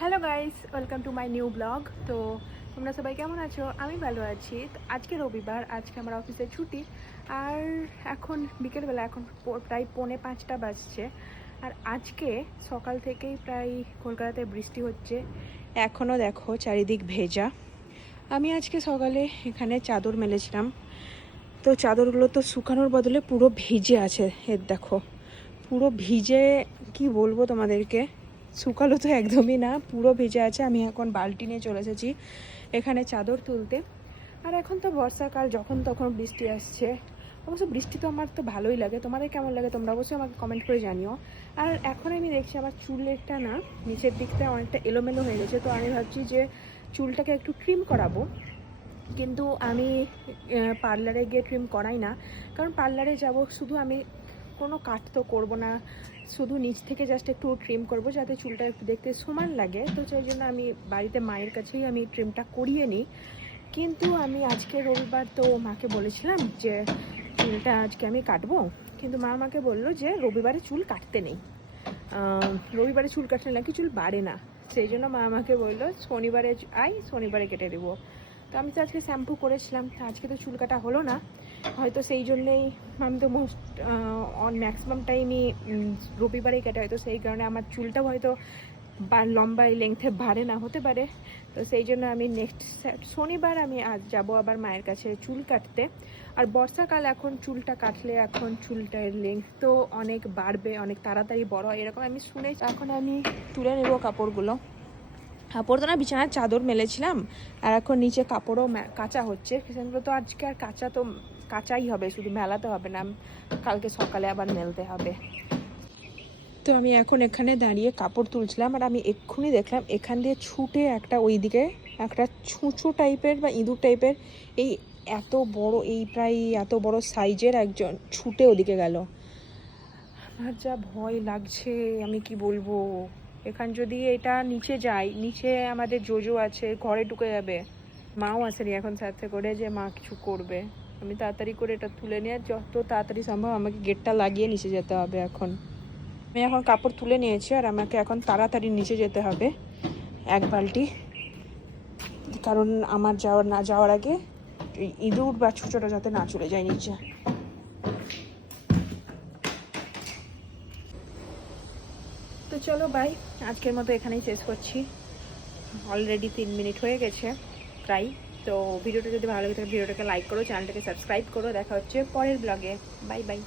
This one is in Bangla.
Hello guys, welcome to my new blog. তো তোমরা সবাই কেমন আছো? আমি ভালো আছি। তো আজকে রবিবার, আজকে আমার অফিসে ছুটি। আর এখন বিকেলবেলা, এখন প্রায় 4:45 বাজছে। আর আজকে সকাল থেকেই প্রায় কলকাতাতে বৃষ্টি হচ্ছে। এখনও দেখো চারিদিক ভেজা। আমি আজকে সকালে এখানে চাদর মেলেছিলাম, তো চাদরগুলো তো শুকানোর বদলে পুরো ভিজে আছে। এর দেখো পুরো ভিজে, কি বলবো তোমাদেরকে, শুকালো তো একদমই না, পুরো ভেজে আছে। আমি এখন বালতি নিয়ে চলে এসেছি এখানে চাদর তুলতে। আর এখন তো বর্ষাকাল, যখন তখন বৃষ্টি আসছে। অবশ্য বৃষ্টি তো আমার তো ভালোই লাগে, তোমাদের কেমন লাগে তোমরা অবশ্যই আমাকে কমেন্ট করে জানিও। আর এখন আমি দেখছি আমার চুলেরটা না নিচের দিকটা অনেকটা এলোমেলো হয়ে গেছে, তো আমি ভাবছি যে চুলটাকে একটু ট্রিম করাবো। কিন্তু আমি পার্লারে গিয়ে ট্রিম করাই না, কারণ পার্লারে যাব শুধু আমি কোনো কাট তো করবো না, শুধু নিচ থেকে জাস্ট একটু ট্রিম করব যাতে চুলটা একটু দেখতে সমান লাগে। তো সেই জন্য আমি বাড়িতে মায়ের কাছেই আমি ট্রিমটা করিয়ে নিই। কিন্তু আমি আজকে রবিবার, তো মাকে বলেছিলাম যে চুলটা আজকে আমি কাটবো, কিন্তু মা আমাকে বললো যে রবিবারে চুল কাটতে নেই, রবিবারে চুল কাটলে নাকি চুল বাড়ে না। সেই জন্য মা আমাকে বললো শনিবারে শনিবারে কেটে দেবো। তো আমি তো আজকে শ্যাম্পু করেছিলাম, আজকে তো চুল কাটা হলো না। হয়তো সেই জন্যেই আমি তো মোস্ট ম্যাক্সিমাম টাইমই রবিবারেই কাটে, হয়তো সেই কারণে আমার চুলটাও হয়তো লম্বা লেংথে বাড়ে না, হতে পারে। তো সেই জন্য আমি নেক্সট শনিবার আমি আজ যাবো আবার মায়ের কাছে চুল কাটতে। আর বর্ষাকাল, এখন চুলটা কাটলে এখন চুলটার লেংথ তো অনেক বাড়বে, অনেক তাড়াতাড়ি বড় হয় এরকম আমি শুনেছি। এখন আমি তুলে নেবো কাপড়গুলো। কাপড় তো না, বিছানার চাদর মেলেছিলাম, আর এখন নিচে কাপড়ও কাঁচা হচ্ছে। সেগুলো তো আজকে আর কাঁচাই হবে, শুধু মেলাতে হবে না, কালকে সকালে আবার মেলতে হবে। তো আমি এখন এখানে দাঁড়িয়ে কাপড় তুলছিলাম, আর আমি এক্ষুনি দেখলাম এখান দিয়ে ছুটে একটা ওইদিকে একটা ছুঁচো টাইপের বা ইঁদুর টাইপের, এই এত বড়, এই প্রায় এত বড় সাইজের একজন ছুটে ওদিকে গেল। আমার যা ভয় লাগছে, আমি কি বলবো। এখান যদি এটা নিচে যায়, নিচে আমাদের জোজো আছে, ঘরে ঢুকে যাবে। মাও আসেনি এখন সাথে করে যে মা কিছু করবে। আমি তাড়াতাড়ি করে এটা তুলে নিয়ে যত তাড়াতাড়ি সম্ভব আমাকে গেটটা লাগিয়ে নিচে যেতে হবে। আমি এখন কাপড় তুলে নিয়েছি, আর আমাকে এখন তাড়াতাড়ি নিচে যেতে হবে এক বালতি, কারণ আমার যাওয়ার আগে ইঁদুর বা ছুঁচোটা যাতে না চলে যায় নিচে। তো চলো বাই, আজকের মতো এখানেই শেষ করছি। অলরেডি 3 মিনিট হয়ে গেছে প্রায়। তো ভিডিওটা যদি ভালো লাগে থাকে ভিডিওটাকে লাইক করো, চ্যানেলটাকে সাবস্ক্রাইব করো। দেখা হচ্ছে পরের ব্লগে। Bye bye.